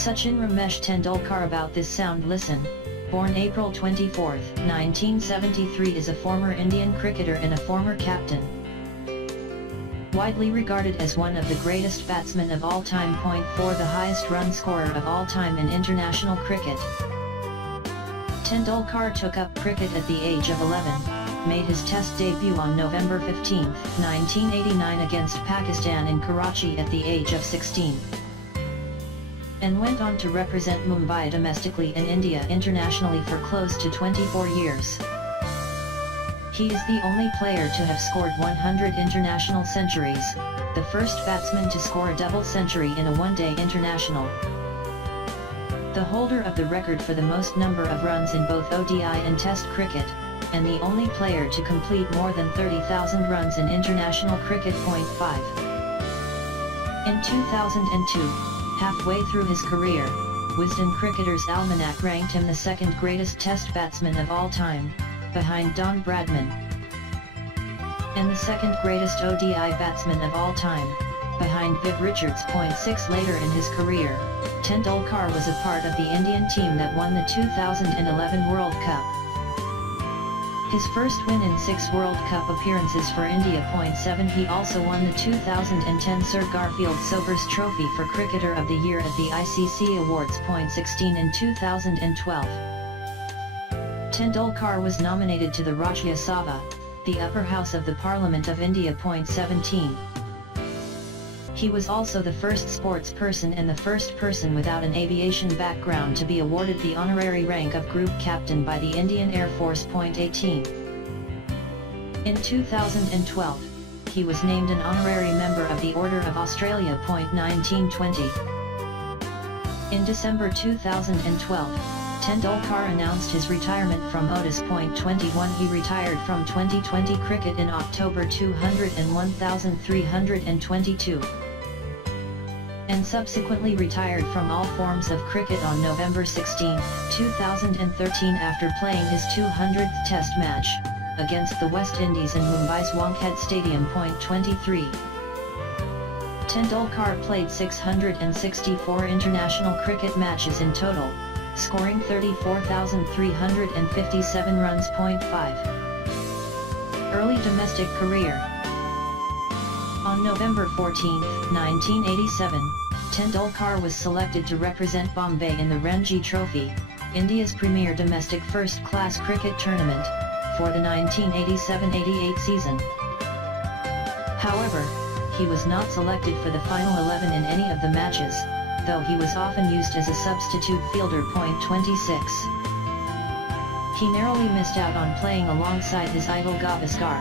Sachin Ramesh Tendulkar. About this sound, listen. Born April 24, 1973, is a former Indian cricketer and a former captain. Widely regarded as one of the greatest batsmen of all time. .4 The highest run scorer of all time in international cricket. Tendulkar took up cricket at the age of 11, made his Test debut on November 15, 1989 against Pakistan in Karachi at the age of 16, and went on to represent Mumbai domestically and India internationally for close to 24 years. He is the only player to have scored 100 international centuries, the first batsman to score a double century in a one-day international, the holder of the record for the most number of runs in both ODI and Test cricket, and the only player to complete more than 30,000 runs in international cricket. 5. In 2002, halfway through his career, Wisden Cricketer's Almanac ranked him the second greatest Test batsman of all time, behind Don Bradman, and the second greatest ODI batsman of all time, behind Viv Richards. 6 Later in his career, Tendulkar was a part of the Indian team that won the 2011 World Cup. His first win in 6 World Cup appearances for India. 7 He also won the 2010 Sir Garfield Sobers Trophy for Cricketer of the Year at the ICC Awards. 16 In 2012, Tendulkar was nominated to the Rajya Sabha, the upper house of the Parliament of India. 17 He was also the first sports person and the first person without an aviation background to be awarded the honorary rank of Group Captain by the Indian Air Force. 18 In 2012, he was named an honorary member of the Order of Australia. 1920 In December 2012, Tendulkar announced his retirement from ODIs. 21 He retired from 2020 cricket in October 201322, and subsequently retired from all forms of cricket on November 16, 2013 after playing his 200th Test match, against the West Indies in Mumbai's Wankhede Stadium. 23 Tendulkar played 664 international cricket matches in total, scoring 34,357 runs. 5 Early domestic career. On November 14, 1987, Tendulkar was selected to represent Bombay in the Ranji Trophy, India's premier domestic first-class cricket tournament, for the 1987-88 season. However, he was not selected for the final 11 in any of the matches, though he was often used as a substitute fielder. 26 He narrowly missed out on playing alongside his idol Gavaskar,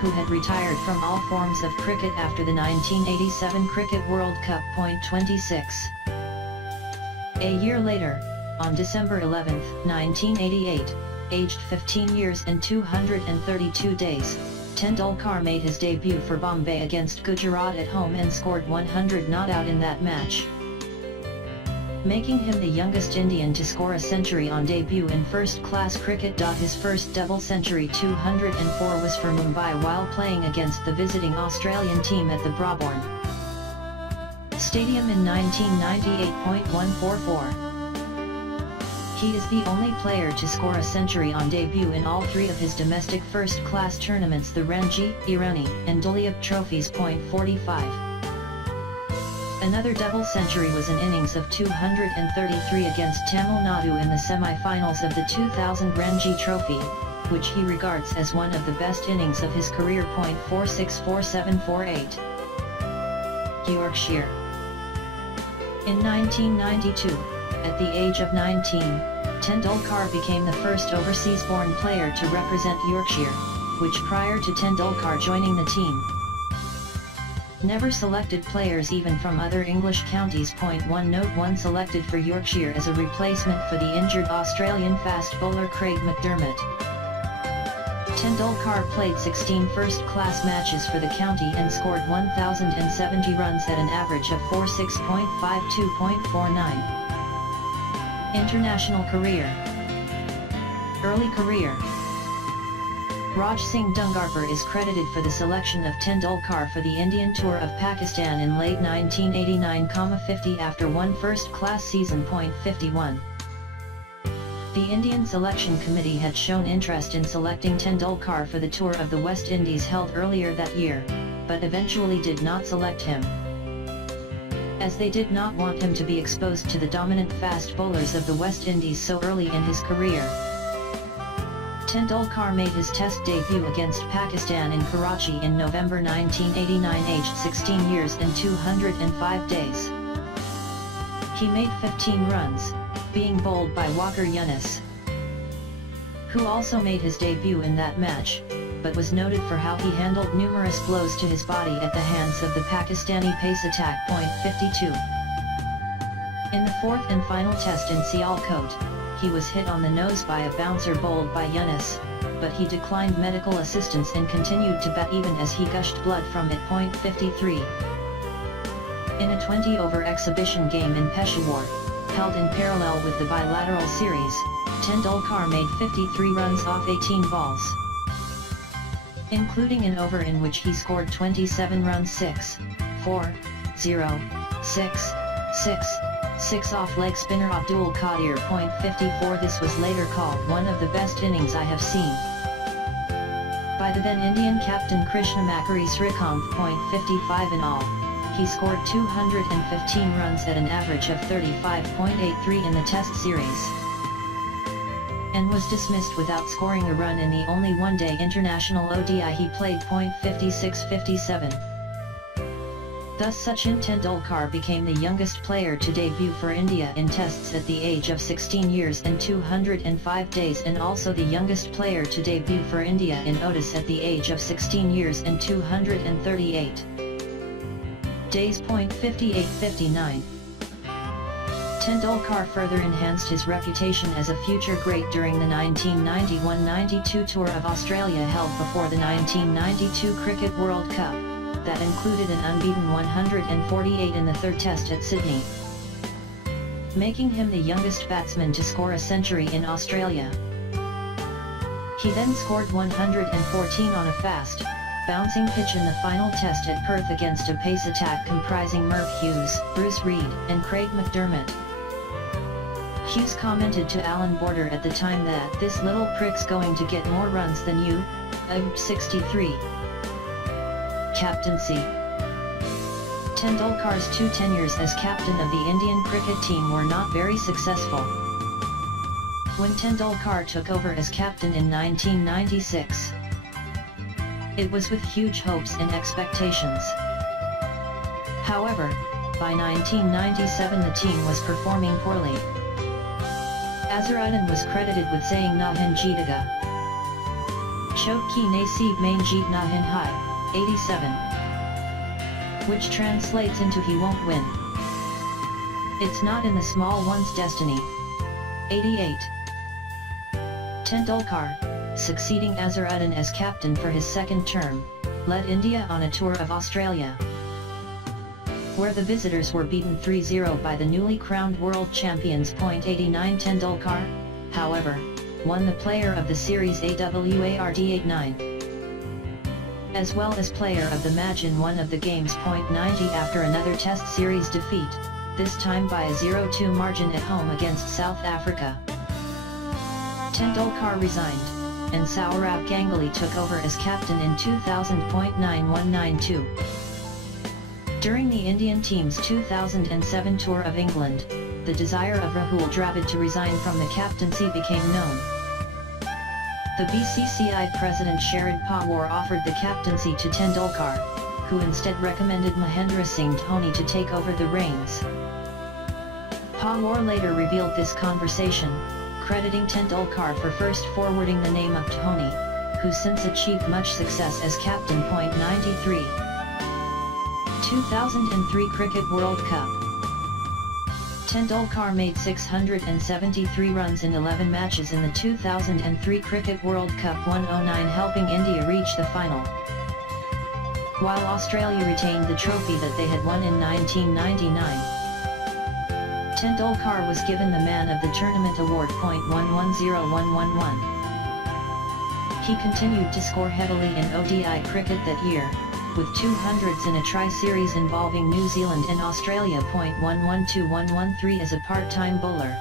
who had retired from all forms of cricket after the 1987 Cricket World Cup. 26 A year later, on December 11, 1988, aged 15 years and 232 days, Tendulkar made his debut for Bombay against Gujarat at home and scored 100 not out in that match, making him the youngest Indian to score a century on debut in first-class cricket. His first double century 204 was for Mumbai while playing against the visiting Australian team at the Brabourne Stadium in 1998.144. He is the only player to score a century on debut in all 3 of his domestic first-class tournaments, the Ranji, Irani, and Duleep trophies. 45 Another double century was an innings of 233 against Tamil Nadu in the semi-finals of the 2000 Ranji Trophy, which he regards as one of the best innings of his career. 464748 Yorkshire. In 1992, at the age of 19, Tendulkar became the first overseas-born player to represent Yorkshire, which prior to Tendulkar joining the team, never selected players even from other English counties. 1 Note 1 Selected for Yorkshire as a replacement for the injured Australian fast bowler Craig McDermott. Tendulkar played 16 first-class matches for the county and scored 1,070 runs at an average of 46.52.49. International career. Early career. Raj Singh Dungarpur is credited for the selection of Tendulkar for the Indian tour of Pakistan in late 1989-50 after one first-class season. 51. The Indian selection committee had shown interest in selecting Tendulkar for the tour of the West Indies held earlier that year, but eventually did not select him, as they did not want him to be exposed to the dominant fast bowlers of the West Indies so early in his career. Tendulkar made his Test debut against Pakistan in Karachi in November 1989, aged 16 years and 205 days. He made 15 runs, being bowled by Waqar Younis, who also made his debut in that match, but was noted for how he handled numerous blows to his body at the hands of the Pakistani pace attack. 52. In the fourth and final test in Sialkot, he was hit on the nose by a bouncer bowled by Younis, but he declined medical assistance and continued to bat even as he gushed blood from it. 53. In a 20-over exhibition game in Peshawar, held in parallel with the bilateral series, Tendulkar made 53 runs off 18 balls, including an over in which he scored 27 runs, 6, 4, 0, 6, 6, 6 off leg spinner Abdul Qadir. 54. This was later called one of the best innings I have seen by the then Indian captain Krishnamacharya Srikanth. 55. In all, he scored 215 runs at an average of 35.83 in the Test series, and was dismissed without scoring a run in the only one-day international ODI he played. 56-57. Thus Sachin Tendulkar became the youngest player to debut for India in Tests at the age of 16 years and 205 days, and also the youngest player to debut for India in ODIs at the age of 16 years and 238 days. 58-59. Tendulkar further enhanced his reputation as a future great during the 1991-92 tour of Australia held before the 1992 Cricket World Cup, that included an unbeaten 148 in the third test at Sydney, making him the youngest batsman to score a century in Australia. He then scored 114 on a fast, bouncing pitch in the final test at Perth against a pace attack comprising Merv Hughes, Bruce Reid, and Craig McDermott. Hughes commented to Alan Border at the time that "this little prick's going to get more runs than you." 63. Captaincy. Tendulkar's two tenures as captain of the Indian cricket team were not very successful. When Tendulkar took over as captain in 1996, it was with huge hopes and expectations. However, by 1997 the team was performing poorly. Azharuddin was credited with saying "Nahin jeetega. Chot ki naseeb main jeet nahin hai," 87. Which translates into "he won't win. It's not in the small one's destiny." 88. Tendulkar, succeeding Azharuddin as captain for his second term, led India on a tour of Australia, where the visitors were beaten 3-0 by the newly crowned world champions. 89. Tendulkar, however, won the Player of the Series award 89, as well as Player of the Match in one of the games. 90. After another Test series defeat, this time by a 0-2 margin at home against South Africa, Tendulkar resigned, and Sourav Ganguly took over as captain in 2000.9192. During the Indian team's 2007 tour of England, the desire of Rahul Dravid to resign from the captaincy became known. The BCCI president Sharad Pawar offered the captaincy to Tendulkar, who instead recommended Mahendra Singh Dhoni to take over the reins. Pawar later revealed this conversation, crediting Tendulkar for first forwarding the name of Dhoni, who since achieved much success as captain. 93. 2003 Cricket World Cup. Tendulkar made 673 runs in 11 matches in the 2003 Cricket World Cup 109, helping India reach the final, while Australia retained the trophy that they had won in 1999. Tendulkar was given the Man of the Tournament award. 110111. He continued to score heavily in ODI cricket that year, with 200s in a tri-series involving New Zealand and Australia. 112-113 as a part-time bowler.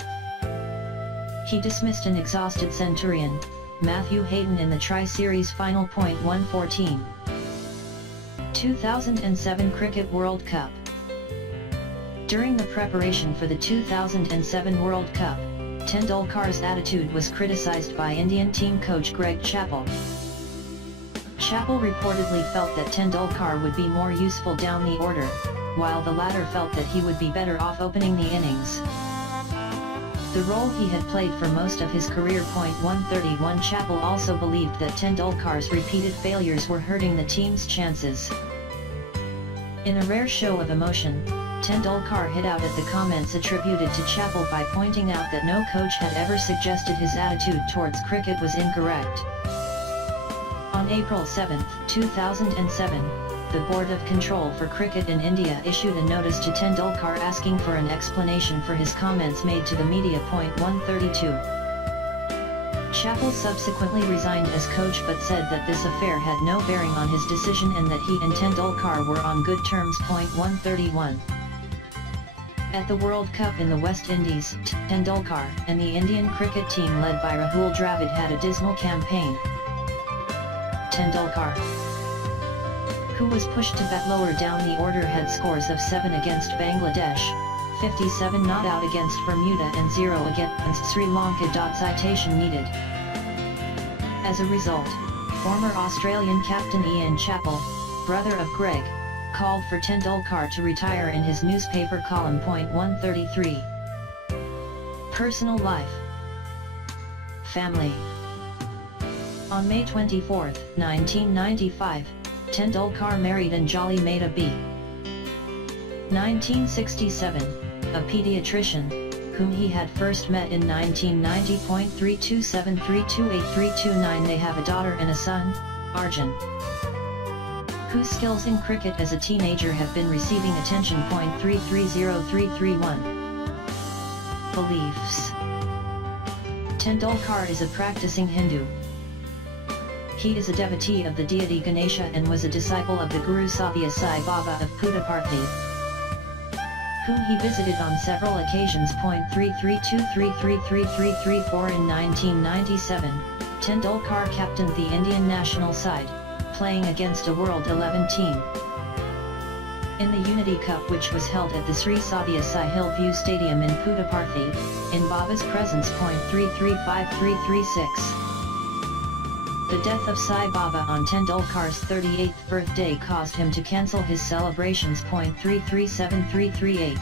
He dismissed an exhausted centurion, Matthew Hayden, in the tri-series final. 114. 2007 Cricket World Cup. During the preparation for the 2007 World Cup, Tendulkar's attitude was criticised by Indian team coach Greg Chappell. Chappell reportedly felt that Tendulkar would be more useful down the order, while the latter felt that he would be better off opening the innings. The role he had played for most of his career. 131 Chappell also believed that Tendulkar's repeated failures were hurting the team's chances. In a rare show of emotion, Tendulkar hit out at the comments attributed to Chappell by pointing out that no coach had ever suggested his attitude towards cricket was incorrect. On April 7, 2007, the Board of Control for Cricket in India issued a notice to Tendulkar asking for an explanation for his comments made to the media. 132. Chappell subsequently resigned as coach but said that this affair had no bearing on his decision and that he and Tendulkar were on good terms. 131. At the World Cup in the West Indies, Tendulkar and the Indian cricket team led by Rahul Dravid had a dismal campaign. Tendulkar, who was pushed to bat lower down the order, had scores of 7 against Bangladesh, 57 not out against Bermuda and 0 against Sri Lanka. Citation needed. As a result, former Australian captain Ian Chappell, brother of Greg, called for Tendulkar to retire in his newspaper column. 133. Personal life. Family. On May 24, 1995, Tendulkar married Anjali Mehta B. 1967, a pediatrician, whom he had first met in 1990. 327328329. They have a daughter and a son, Arjun, whose skills in cricket as a teenager have been receiving attention. 3303331. Beliefs. Tendulkar is a practicing Hindu. He is a devotee of the deity Ganesha and was a disciple of the Guru Sathya Sai Baba of Puttaparthi, whom he visited on several occasions. 332333334. In 1997, Tendulkar captained the Indian national side, playing against a World 11 team. In the Unity Cup, which was held at the Sri Sathya Sai Hillview Stadium in Puttaparthi, in Baba's presence. 3353336. The death of Sai Baba on Tendulkar's 38th birthday caused him to cancel his celebrations. 3373338.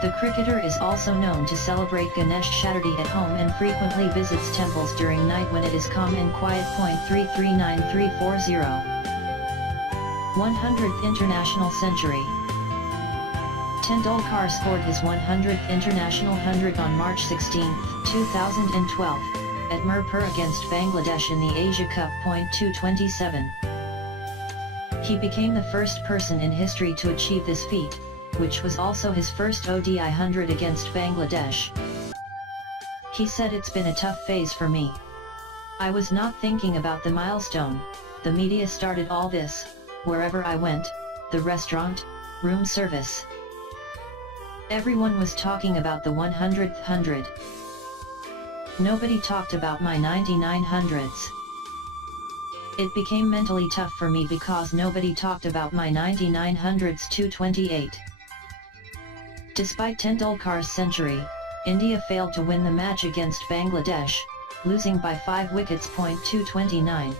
The cricketer is also known to celebrate Ganesh Chaturthi at home and frequently visits temples during night when it is calm and quiet. 3393340. 100th International Century. Tendulkar scored his 100th international 100 on March 16, 2012. At Mirpur against Bangladesh in the Asia Cup. 227. He became the first person in history to achieve this feat, which was also his first ODI 100 against Bangladesh. He said, "It's been a tough phase for me. I was not thinking about the milestone. The media started all this, wherever I went, the restaurant, room service. Everyone was talking about the 100th 100. Nobody talked about my 9900s. It became mentally tough for me because nobody talked about my 9900s. 228. Despite Tendulkar's century, India failed to win the match against Bangladesh, losing by 5 wickets. 229.